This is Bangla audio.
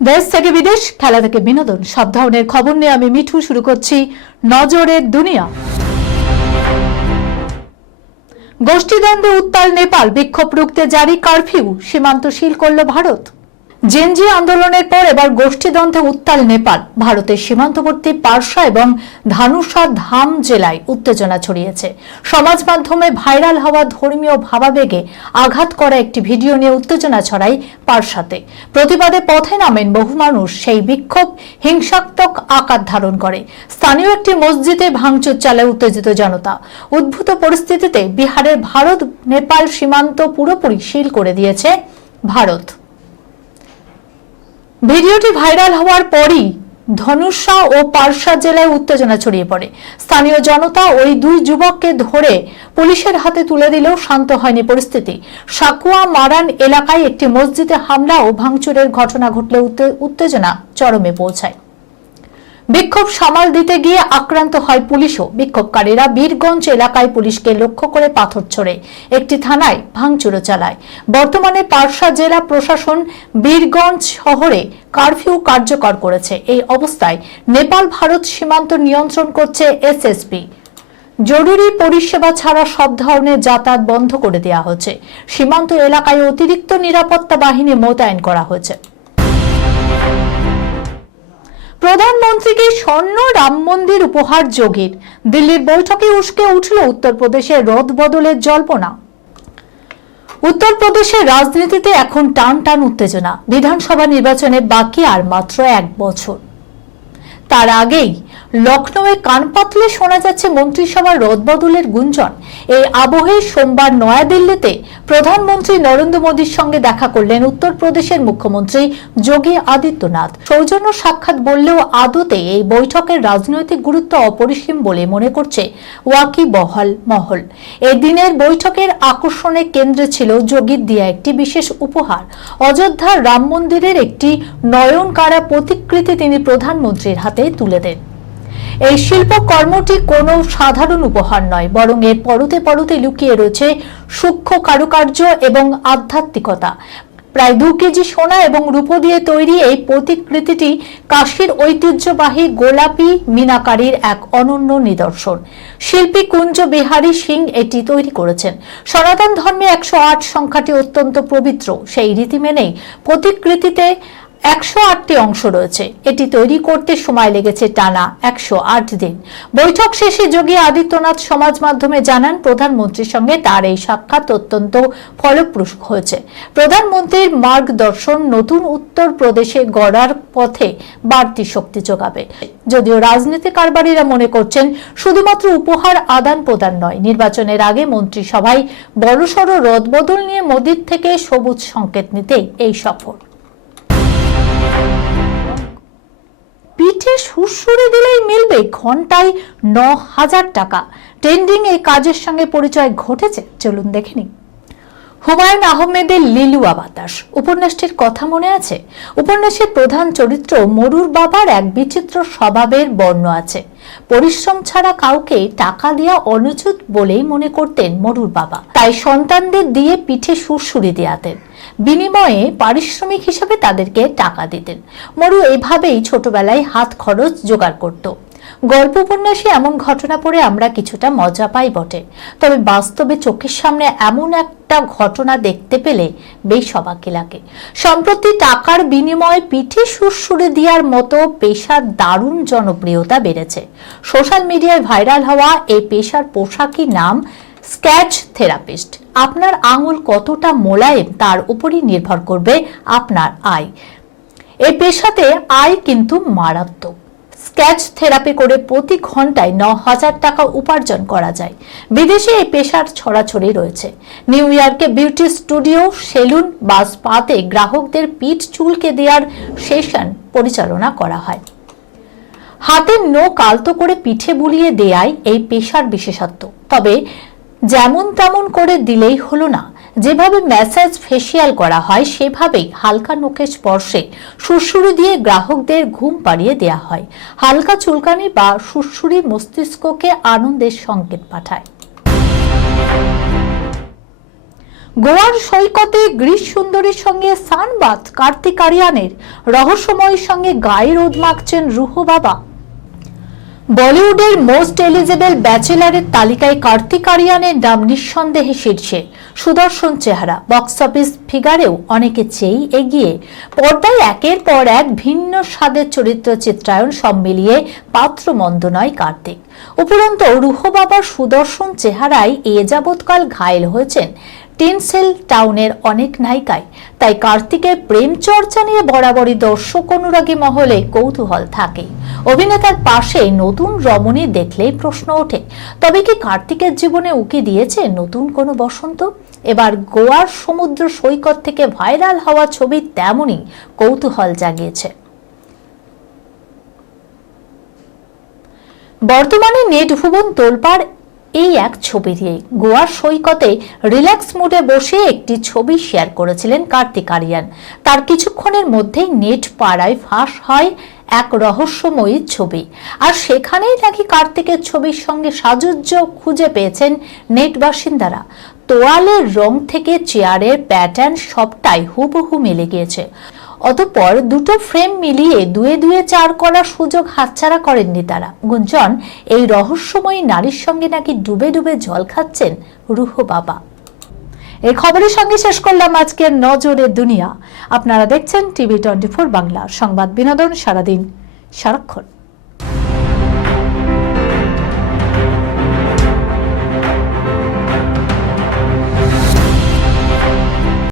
দেশ থেকে বিদেশ, খেলা থেকে বিনোদন, সব ধরনের খবর নিয়ে আমি মিঠু শুরু করছি নজরের দুনিয়া। গোষ্ঠীদ্বন্দ্বে উত্তাল নেপাল, বিক্ষোভ রুখতে জারি কারফিউ, সীমান্ত সিল করল ভারত। জেনজি আন্দোলনের পর এবার গোষ্ঠীদ্বন্দ্বে উত্তাল নেপাল। ভারতের সীমান্তবর্তী পারসা এবং ধানুষা ধাম জেলায় উত্তেজনা ছড়িয়েছে। সমাজ মাধ্যমে ভাইরাল হওয়া ধর্মীয় ভাবাবেগে আঘাত করা একটি ভিডিও নিয়ে উত্তেজনা ছড়ায় পারসাতে। প্রতিবাদে পথে নামেন বহু মানুষ। সেই বিক্ষোভ হিংসাত্মক আকার ধারণ করে। স্থানীয় একটি মসজিদে ভাঙচুর চালায় উত্তেজিত জনতা। উদ্ভূত পরিস্থিতিতে বিহারের ভারত নেপাল সীমান্ত পুরোপুরি সিল করে দিয়েছে ভারত। ভিডিওটি ভাইরাল হওয়ার পরই ধনুষা ও পারসা জেলায় উত্তেজনা ছড়িয়ে পড়ে। স্থানীয় জনতা ওই দুই যুবককে ধরে পুলিশের হাতে তুলে দিলেও শান্ত হয়নি পরিস্থিতি। সাকুয়া মারান এলাকায় একটি মসজিদে হামলা ও ভাঙচুরের ঘটনা ঘটলে উত্তেজনা চরমে পৌঁছায়। বিক্ষোভ সামাল দিতে গিয়ে আক্রান্ত হয় পুলিশও। বিক্ষোভকারীরা বীরগঞ্জ এলাকায় পুলিশকে লক্ষ্য করে পাথর ছোড়ে, একটি থানায় ভাঙচুরও চালায়। বর্তমানে পারসা জেলা প্রশাসন বীরগঞ্জ শহরে কারফিউ কার্যকর করেছে। এই অবস্থায় নেপাল ভারত সীমান্ত নিয়ন্ত্রণ করছে এসএসবি। জরুরি পরিষেবা ছাড়া সব ধরনের যাতায়াত বন্ধ করে দেওয়া হয়েছে। সীমান্ত এলাকায় অতিরিক্ত নিরাপত্তা বাহিনী মোতায়েন করা হয়েছে। প্রধানমন্ত্রীকে স্বর্ণ রাম মন্দির উপহার যোগীর। দিল্লির বৈঠকে উস্কে উঠল উত্তরপ্রদেশের রদবদলের জল্পনা। উত্তরপ্রদেশের রাজনীতিতে এখন টান টান উত্তেজনা। বিধানসভা নির্বাচনে বাকি আর মাত্র 1 বছর। তার আগেই লখনৌয়ে কান পাতলে শোনা যাচ্ছে মন্ত্রিসভার রদবদলের গুঞ্জন। এই আবহে সোমবার নয়াদিল্লিতে প্রধানমন্ত্রী নরেন্দ্র মোদীর সঙ্গে দেখা করলেন উত্তরপ্রদেশের মুখ্যমন্ত্রী যোগী আদিত্যনাথ। সৌজন্য সাক্ষাৎ বললেও আদতে এই বৈঠকের রাজনৈতিক গুরুত্ব অপরিসীম বলে মনে করছে ওয়াকিবহাল মহল। এই দিনের বৈঠকের আকর্ষণের কেন্দ্রে ছিল যোগীর দেয়া একটি বিশেষ উপহার। অযোধ্যার রাম মন্দিরের একটি নয়নকাড়া প্রতিকৃতি তিনি প্রধানমন্ত্রীর হাতে তুলে দেন। এই শিল্পকর্মটি কোনো সাধারণ উপহার নয়, বরং এর পরতে পরতে লুকিয়ে রয়েছে সূক্ষ্ম কারুকার্য এবং আধ্যাত্মিকতা। প্রায় 2 কেজি সোনা এবং রূপো দিয়ে তৈরি এই প্রতিকৃতিটি কাশীর ঐতিহ্যবাহী গোলাপি মিনাকারির এক অনন্য নিদর্শন। শিল্পী কুঞ্জ বিহারী সিং এটি তৈরি করেছেন। সনাতন ধর্মে 108 সংখ্যাটি অত্যন্ত পবিত্র। সেই রীতি মেনেই প্রতিকৃতিতে 108টি অংশ রয়েছে। এটি তৈরি করতে সময় লেগেছে টানা 108 দিন। বৈঠক শেষে যোগী আদিত্যনাথ সমাজ মাধ্যমে জানান, প্রধানমন্ত্রীর সঙ্গে তার এই সাক্ষাৎ অত্যন্ত ফলপ্রসূ হয়েছে। প্রধানমন্ত্রীর মার্গদর্শন নতুন উত্তরপ্রদেশে গড়ার পথে বাড়তি শক্তি যোগাবে। যদিও রাজনীতি কারবারিরা মনে করছেন শুধুমাত্র উপহার আদান প্রদান নয়, নির্বাচনের আগে মন্ত্রিসভায় বড়সড় রদবদল নিয়ে মোদির থেকে সবুজ সংকেত নিতেই এই সফর। পিঠে সুরসুরি দিলেই মিলবে ঘন্টায় 9,000 টাকা। ট্রেন্ডিং এই কাজের সঙ্গে পরিচয় ঘটেছে, চলুন দেখে নিই। হুমায়ুন আহমেদের লিলুয়া বাতাস উপন্যাসটির কথা মনে আছে? উপন্যাসের প্রধান চরিত্র মরুর বাবার এক বিচিত্র স্বভাবের বর্ণ আছে। পরিশ্রম ছাড়া কাউকে টাকা দেওয়া অনুচিত বলেই মনে করতেন মরুর বাবা। তাই সন্তানদের দিয়ে পিঠে সুরসুরি দেয়াতেন, বিনিময়ে পারিশ্রমিক হিসেবে তাদেরকে টাকা দিতেন। মরু এভাবেই ছোটবেলায় হাত খরচ জোগাড় করত। গল্প উপন্যাসে এমন ঘটনা পড়ে আমরা কিছুটা মজা পাই বটে, তবে বাস্তবে চোখের সামনে এমন একটা ঘটনা দেখতে পেলে বেশ অবাকই লাগে। সম্প্রতি টাকার বিনিময়ে পিঠে সুরসুরি দেওয়ার মতো পেশার দারুণ জনপ্রিয়তা বেড়েছে। সোশ্যাল মিডিয়ায় ভাইরাল হওয়া এই পেশার পোশাকি নাম স্ক্যাচ থেরাপিস্ট। আপনার আঙুল কতটা মোলায়েম তার উপরই নির্ভর করবে আপনার আয়। এই পেশাতে আয় কিন্তু মারাত্মক। স্ক্যাচ থেরাপি করে প্রতি ঘন্টায় 9,000 টাকা উপার্জন করা যায়। বিদেশে এই পেশার ছড়াছড়ি রয়েছে। নিউ ইয়র্কে বিউটি স্টুডিও, সেলুন বা স্পাতে গ্রাহকদের পিঠ চুলকে দেওয়ার সেশন পরিচালনা করা হয়। হাতের নখ আলতো করে পিঠে বুলিয়ে দেয়াই এই পেশার বিশেষত্ব। তবে যেমন তেমন করে দিলেই হলো না। যেভাবে ম্যাসাজ ফেসিয়াল করা হয় সেভাবেই হালকা নখের স্পর্শে সুরসুরি দিয়ে গ্রাহকদের ঘুম পাড়িয়ে দেয়া হয়। হালকা চুলকানি বা সুরসুরি মস্তিষ্ককে আনন্দের সংকেত পাঠায়। গোয়ার সৈকতে গ্রীষ সুন্দরীর সঙ্গে সানবাথ কার্তিক আরিয়ানের, রহস্যময়ের সঙ্গে গায়ে রোদ মাখছেন রুহু বাবা। বলিউডের মোস্ট এলিজেবল ব্যাচেলারের তালিকায় কার্তিক আরিয়ানের নাম নিঃসন্দেহে শীর্ষে। সুদর্শন চেহারা, বক্স অফিস ফিগারেও অনেকে চেয়েই এগিয়ে। পর্দায় একের পর এক ভিন্ন স্বাদের চরিত্র চিত্রায়ন, সব মিলিয়ে পাত্রমন্দ নয় কার্তিক। উপরন্তু রুহু বাবার সুদর্শন চেহারায় এ যাবৎকাল ঘায়েল হয়েছেন টিনসেল টাউনের অনেক নায়িকায়। তাই কার্তিকের প্রেম চর্চা নিয়ে বরাবরই দর্শক অনুরাগী মহলে কৌতূহল থাকে। অভিনেতার পাশে নতুন রমণী দেখলেই প্রশ্ন ওঠে, তবে কি কার্তিকের জীবনে উকি দিয়েছে নতুন কোনো বসন্ত? এবার গোয়ার সমুদ্র সৈকত থেকে ভাইরাল হওয়া ছবি তেমনই কৌতূহল জাগিয়েছে। বর্তমানে নেট ভুবন তোলপাড় এই এক ছবি দিয়ে। গোয়ার সৈকতে রিল্যাক্স মুডে বসে একটি ছবি শেয়ার করেছিলেন কার্তিক আরিয়ান। তার কিছুক্ষণের মধ্যেই নেট পাড়ায় ফাঁস হয় এক রহস্যময়ী ছবি, আর সেখানেই নাকি কার্তিকের ছবির সঙ্গে সাযুজ্য খুঁজে পেয়েছেন নেট বাসিন্দারা। তোয়ালের রং থেকে চেয়ারের প্যাটার্ন সবটাই হুবহু মিলে গিয়েছে। অতঃপর দুটো ফ্রেম মিলিয়ে দুয়ে দুয়ে 4 করার সুযোগ হাতছাড়া করেননি তারা। গুঞ্জন, এই রহস্যময়ী নারীর সঙ্গে নাকি ডুবে ডুবে জল খাচ্ছেন রুহু বাবা। এই খবরের সঙ্গে শেষ করলাম আজকের নজরে দুনিয়া। আপনারা দেখছেন টিভি 24 বাংলা, সংবাদ বিনোদন সারাদিন সারাক্ষণ।